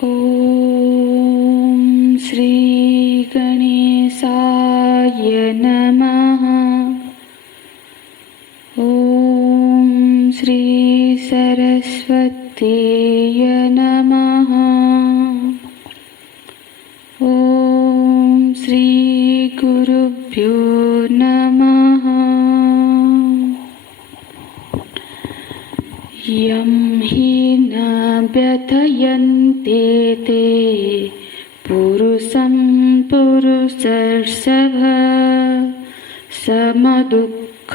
ॐ श्री गणेशाय नमः। ॐ श्री सरस्वतीय नमः। ॐ श्री गुरुभ्यो नमः। यं हि न व्यथयन्ते ते पुरुषं पुरुषर्षभ समदुःखसुखं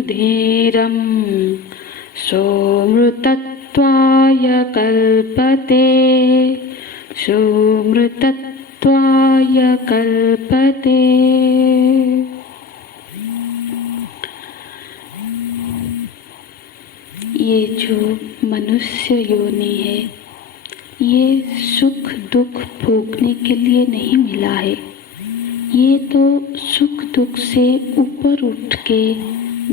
धीरं सोऽमृतत्वाय कल्पते। सोऽमृतत्वाय कल्पते। ये जो मनुष्य योनि है, ये सुख दुख भोगने के लिए नहीं मिला है। ये तो सुख दुख से ऊपर उठ के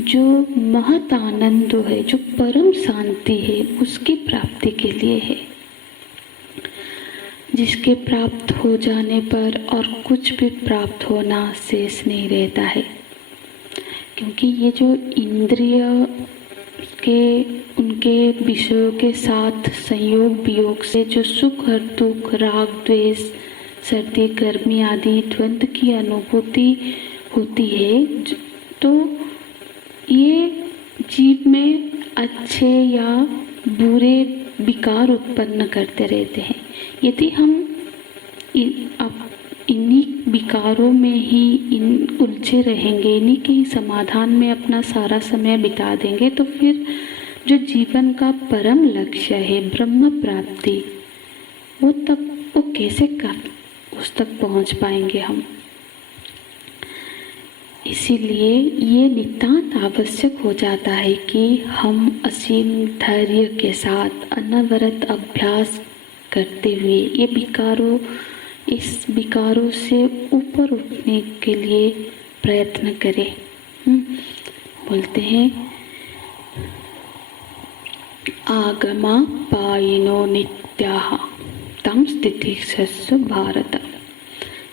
जो महत आनंद है, जो परम शांति है, उसकी प्राप्ति के लिए है, जिसके प्राप्त हो जाने पर और कुछ भी प्राप्त होना शेष नहीं रहता है। क्योंकि ये जो इंद्रिय के उनके विषयों के साथ संयोग वियोग से जो सुख और दुख, राग द्वेष, सर्दी गर्मी आदि द्वंद्व की अनुभूति होती है, तो ये जीव में अच्छे या बुरे विकार उत्पन्न करते रहते हैं। यदि हम इन्हीं विकारों में ही उलझे रहेंगे, इन्हीं के ही समाधान में अपना सारा समय बिता देंगे, तो फिर जो जीवन का परम लक्ष्य है ब्रह्म प्राप्ति, वो कैसे उस तक पहुंच पाएंगे हम। इसीलिए ये नितांत आवश्यक हो जाता है कि हम असीम धैर्य के साथ अनवरत अभ्यास करते हुए इस विकारों से ऊपर उठने के लिए प्रयत्न करें। बोलते हैं, आगमा पायिनो नित्याः तं तितिक्षस्व भारत।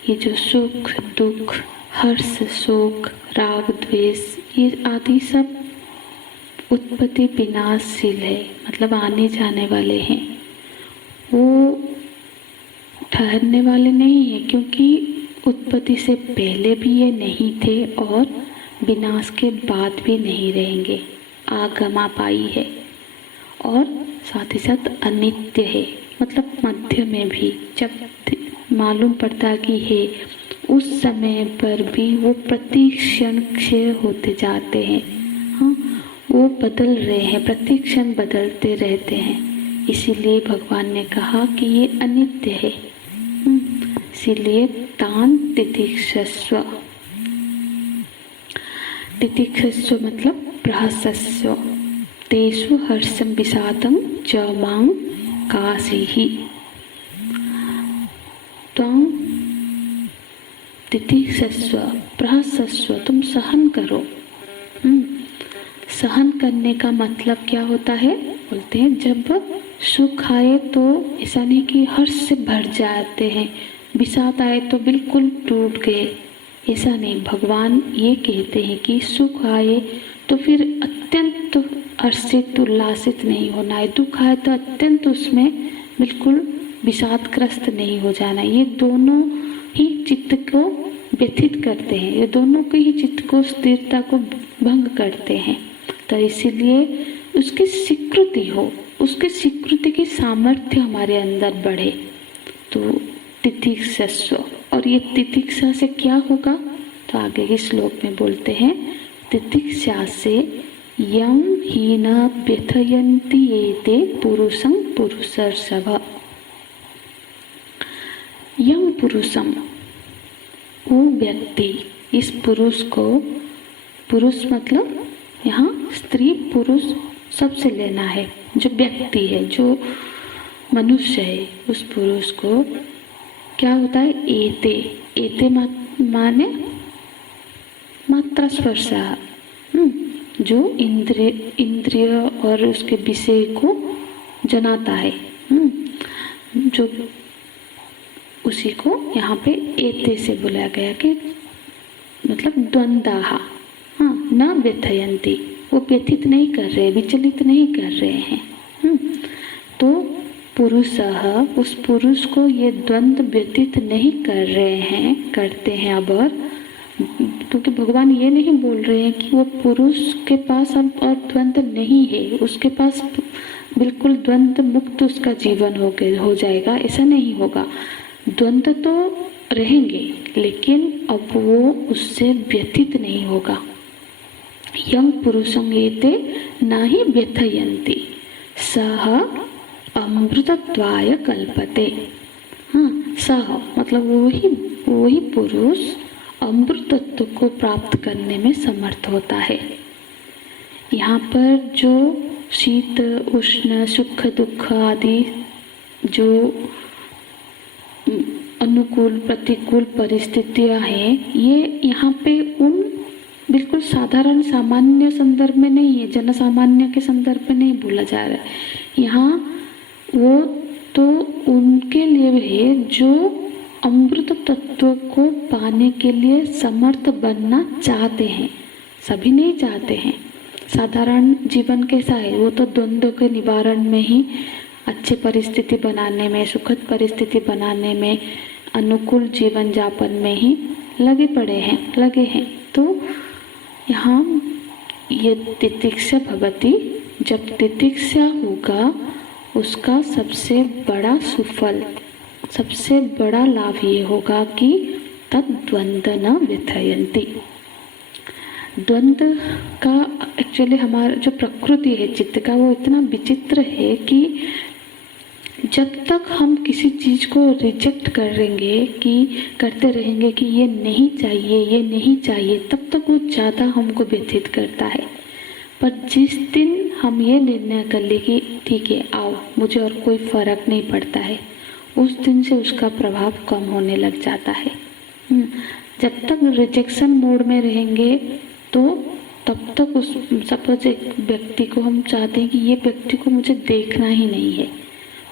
ये जो सुख दुख, हर्ष शोक, राग द्वेष, ये आदि सब उत्पत्ति विनाशशील है, मतलब आने जाने वाले हैं। वो ठहरने वाले नहीं है, क्योंकि उत्पत्ति से पहले भी ये नहीं थे और विनाश के बाद भी नहीं रहेंगे। आगमापाई है और साथ ही साथ अनित्य है, मतलब मध्य में भी जब मालूम पड़ता कि है, उस समय पर भी वो प्रति क्षण क्षय होते जाते हैं। हाँ, वो बदल रहे हैं, प्रति क्षण बदलते रहते हैं। इसीलिए भगवान ने कहा कि ये अनित्य है। इसीलिए तान तितिक्षस्व। तितिक्षस्व मतलब प्रहसस्व। तेषु हर्षं विषादं च मां कासीहि। त्वं तितिक्षस्व प्रहसस्व, तुम सहन करो। सहन करने का मतलब क्या होता है? बोलते हैं जब सुख आए तो ऐसा नहीं कि हर्ष से भर जाते हैं, विषाद आए तो बिल्कुल टूट गए, ऐसा नहीं। भगवान ये कहते हैं कि सुख आए तो फिर अत्यंत हर्षित उल्लासित नहीं होना है, दुख आए तो अत्यंत उसमें बिल्कुल विषादग्रस्त नहीं हो जाना। ये दोनों ही चित्त को व्यथित करते हैं, ये दोनों के ही चित्त को, स्थिरता को भंग करते हैं। तो इसीलिए उसकी स्वीकृति हो, उसकी स्वीकृति की सामर्थ्य हमारे अंदर बढ़े। तो तितिक्षस्व, और ये तितिक्षा से क्या होगा? तो आगे के श्लोक में बोलते हैं, तितिक्षा से यं हि न व्यथयन्ति एते पुरुषं पुरुषर्षभ। यं पुरुषम, वो व्यक्ति, इस पुरुष को, पुरुष मतलब यहाँ स्त्री पुरुष सबसे लेना है, जो व्यक्ति है, जो मनुष्य है, उस पुरुष को क्या होता है? एते, एते माने मात्रा स्पर्श, जो इंद्रिय और उसके विषय को जनाता है। जो उसी को यहाँ पे एते से बोला गया कि मतलब द्वंद्वाः, हाँ, न व्यथयन्ति, वो व्यथित नहीं कर रहे, विचलित नहीं कर रहे हैं। तो पुरुषः, उस पुरुष को ये द्वंद्व व्यतीत नहीं कर रहे हैं, करते हैं अब। और क्योंकि भगवान ये नहीं बोल रहे हैं कि वो पुरुष के पास अब और द्वंद्व नहीं है, उसके पास बिल्कुल द्वंद्व मुक्त उसका जीवन हो जाएगा, ऐसा नहीं होगा। द्वंद्व तो रहेंगे लेकिन अब वो उससे व्यथित नहीं होगा। यं पुरुषं एते नाहि व्यथयन्ति सः अमृतत्वाय कल्पते। हाँ, सह मतलब वही पुरुष अमृतत्व को प्राप्त करने में समर्थ होता है। यहाँ पर जो शीत उष्ण सुख दुख आदि जो अनुकूल प्रतिकूल परिस्थितियाँ हैं, ये यहाँ पे उन बिल्कुल साधारण सामान्य संदर्भ में नहीं है, जन सामान्य के संदर्भ में नहीं बोला जा रहा है। यहाँ वो तो उनके लिए है जो अमृत तत्व को पाने के लिए समर्थ बनना चाहते हैं। सभी नहीं चाहते हैं। साधारण जीवन कैसा है, वो तो द्वंद्व के निवारण में ही, अच्छे परिस्थिति बनाने में, सुखद परिस्थिति बनाने में, अनुकूल जीवन यापन में ही लगे हैं। तो यहाँ ये तितिक्षा भवति, जब तितिक्षा होगा उसका सबसे बड़ा सुफल, सबसे बड़ा लाभ ये होगा कि तद्वंद न व्यथयन्ति। द्वंद्व का एक्चुअली हमारा जो प्रकृति है चित्त का, वो इतना विचित्र है कि जब तक हम किसी चीज़ को रिजेक्ट करते रहेंगे कि ये नहीं चाहिए, तब तक वो ज़्यादा हमको व्यथित करता है। पर जिस दिन हम ये निर्णय कर ले कि ठीक है, आओ, मुझे और कोई फर्क नहीं पड़ता है, उस दिन से उसका प्रभाव कम होने लग जाता है। जब तक रिजेक्शन मोड में रहेंगे तो तब तक उस सपोज एक व्यक्ति को हम चाहते हैं कि ये व्यक्ति को मुझे देखना ही नहीं है,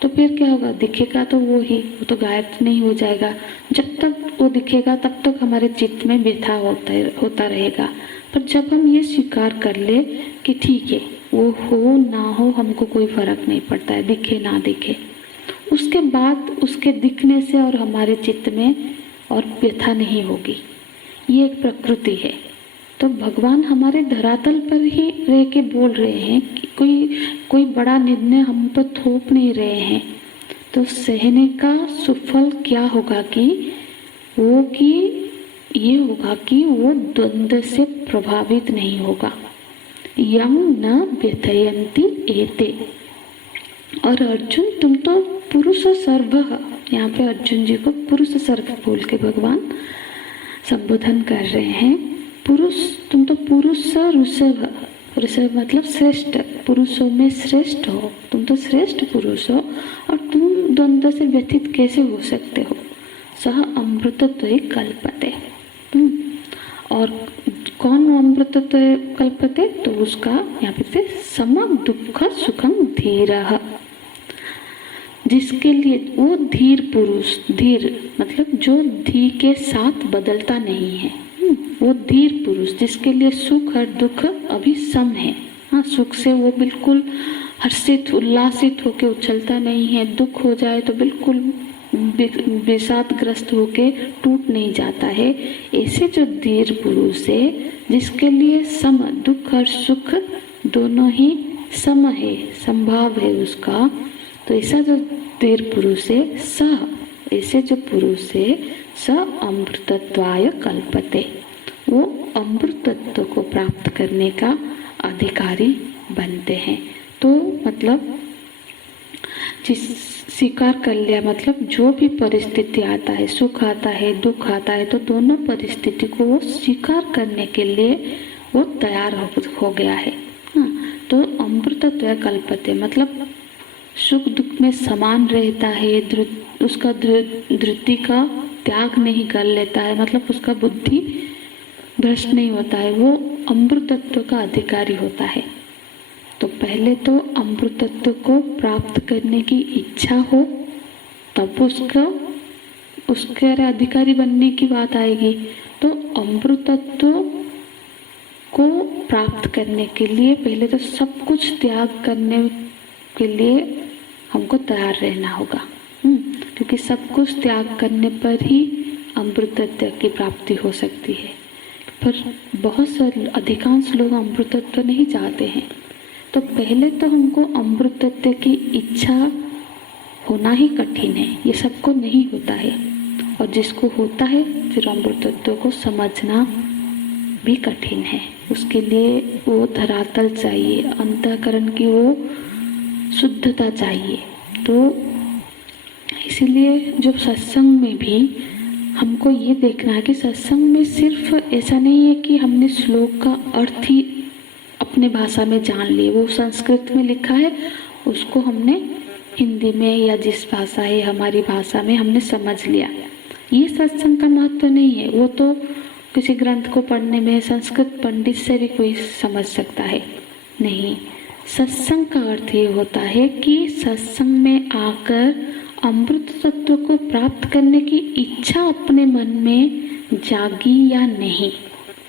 तो फिर क्या होगा, दिखेगा तो वो तो गायब नहीं हो जाएगा। जब तक वो दिखेगा तब तक हमारे चित्त में व्यथा होता रहेगा। पर जब हम ये स्वीकार कर ले कि ठीक है, वो हो ना हो हमको कोई फर्क नहीं पड़ता है, दिखे ना दिखे, उसके बाद उसके दिखने से और हमारे चित्त में और व्यथा नहीं होगी। ये एक प्रकृति है। तो भगवान हमारे धरातल पर ही रह के बोल रहे हैं कि कोई बड़ा निर्णय हम पर थोप नहीं रहे हैं। तो सहने का सुफल क्या होगा कि ये होगा कि वो द्वंद्व से प्रभावित नहीं होगा। यं न व्यथयन्ति एते। और अर्जुन, तुम तो पुरुष सर्वः, यहाँ पे अर्जुन जी को पुरुष सर्व बोल के भगवान संबोधन कर रहे हैं। पुरुष, तुम तो पुरुष ऋषभ, ऋषभ मतलब श्रेष्ठ, पुरुषों में श्रेष्ठ हो, तुम तो श्रेष्ठ पुरुष हो, और तुम द्वंद्व से व्यथित कैसे हो सकते हो। सह अमृतत्वे कल्पते। और कौन अमृतत्वे कल्पते, तो उसका यहाँ पे सम दुख सुखम धीरः, जिसके लिए वो धीर पुरुष, धीर मतलब जो धी के साथ बदलता नहीं है, वो धीर पुरुष जिसके लिए सुख और दुख अभी सम है। हाँ, सुख से वो बिल्कुल हर्षित उल्लासित होके उछलता नहीं है, दुख हो जाए तो बिल्कुल विषादग्रस्त होके टूट नहीं जाता है। ऐसे जो धीर पुरुष है जिसके लिए सम, दुख और सुख दोनों ही सम है, संभाव है उसका, तो ऐसा जो धीर पुरुष है ऐसे जो पुरुष है स अमृतत्वाय कल्पते, वो अमृतत्व को प्राप्त करने का अधिकारी बनते हैं। तो मतलब जिस स्वीकार कर लिया, मतलब जो भी परिस्थिति आता है, सुख आता है, दुख आता है, तो दोनों परिस्थिति को वो स्वीकार करने के लिए वो तैयार हो गया है। हाँ, तो अमृतत्व कल्पते मतलब सुख दुख में समान रहता है, उसका धृति का त्याग नहीं कर लेता है, मतलब उसका बुद्धि भ्रष्ट नहीं होता है, वो अमृतत्व का अधिकारी होता है। तो पहले तो अमृतत्व को प्राप्त करने की इच्छा हो, तब उसके अधिकारी बनने की बात आएगी। तो अमृतत्व को प्राप्त करने के लिए पहले तो सब कुछ त्याग करने के लिए हमको तैयार रहना होगा। क्योंकि सब कुछ त्याग करने पर ही अमृतत्व की प्राप्ति हो सकती है। पर बहुत सारे अधिकांश लोग अमृतत्व नहीं चाहते हैं। तो पहले तो हमको अमृतत्व की इच्छा होना ही कठिन है, ये सबको नहीं होता है। और जिसको होता है फिर अमृतत्व को समझना भी कठिन है। उसके लिए वो धरातल चाहिए, अंतःकरण की वो शुद्धता चाहिए। तो इसीलिए जब सत्संग में भी हमको ये देखना है कि सत्संग में सिर्फ ऐसा नहीं है कि हमने श्लोक का अर्थ ही अपने भाषा में जान लिए, वो संस्कृत में लिखा है उसको हमने हिंदी में या जिस भाषा है हमारी भाषा में हमने समझ लिया, ये सत्संग का महत्व नहीं है। वो तो किसी ग्रंथ को पढ़ने में संस्कृत पंडित से भी कोई समझ सकता है। नहीं, सत्संग का अर्थ ये होता है कि सत्संग में आकर अमृत तत्व को प्राप्त करने की इच्छा अपने मन में जागी या नहीं,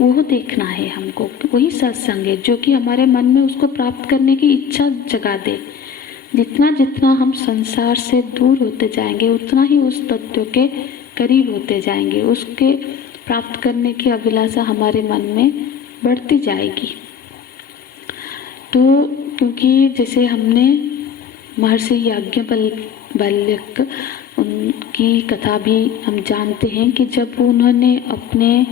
वो देखना है हमको। वही सत्संग है जो कि हमारे मन में उसको प्राप्त करने की इच्छा जगा दे। जितना जितना हम संसार से दूर होते जाएंगे उतना ही उस तत्व के करीब होते जाएंगे, उसके प्राप्त करने की अभिलाषा हमारे मन में बढ़ती जाएगी। तो क्योंकि जैसे हमने महर्षि याज्ञवल्क्य उनकी कथा भी हम जानते हैं कि जब उन्होंने अपने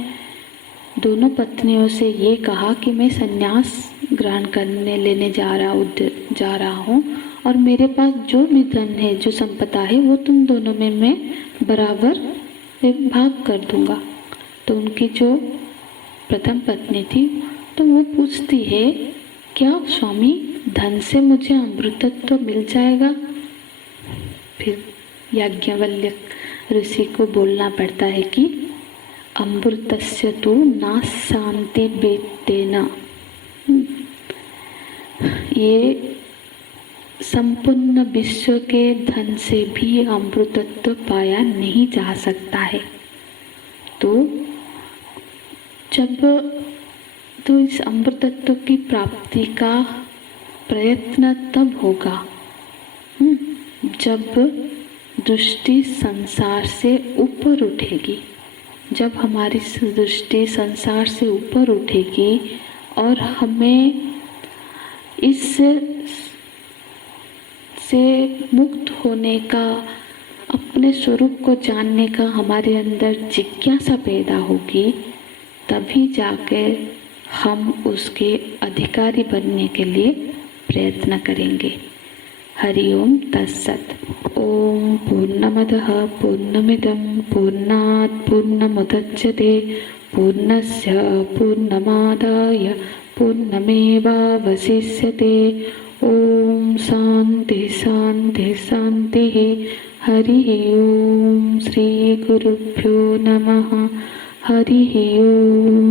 दोनों पत्नियों से ये कहा कि मैं संन्यास ग्रहण करने लेने जा रहा हूँ और मेरे पास जो भी धन है, जो संपदा है, वो तुम दोनों में मैं बराबर भाग कर दूंगा। तो उनकी जो प्रथम पत्नी थी तो वो पूछती है, क्या स्वामी धन से मुझे अमृतत्व मिल जाएगा? फिर याज्ञवल्क्य ऋषि को बोलना पड़ता है कि अमृतस्य तो ना शांति वेत्तेन, ये संपूर्ण विश्व के धन से भी अमृतत्व पाया नहीं जा सकता है। तो इस अमृतत्व की प्राप्ति का प्रयत्न तब होगा जब दृष्टि संसार से ऊपर उठेगी। जब हमारी दृष्टि संसार से ऊपर उठेगी और हमें इस से मुक्त होने का, अपने स्वरूप को जानने का हमारे अंदर जिज्ञासा पैदा होगी, तभी जाकर हम उसके अधिकारी बनने के लिए प्रयत्न करेंगे। हरि ओम तत्सत। ओम पूर्णमदः पूर्णमिदं पूर्णात् पूर्णमुदच्यते पूर्णस्य पूर्णमादाय पूर्णमेवावशिष्यते। ओम शांति शांति शांति। हरि ओम। श्री गुरुभ्यो नमः। हरि ओम।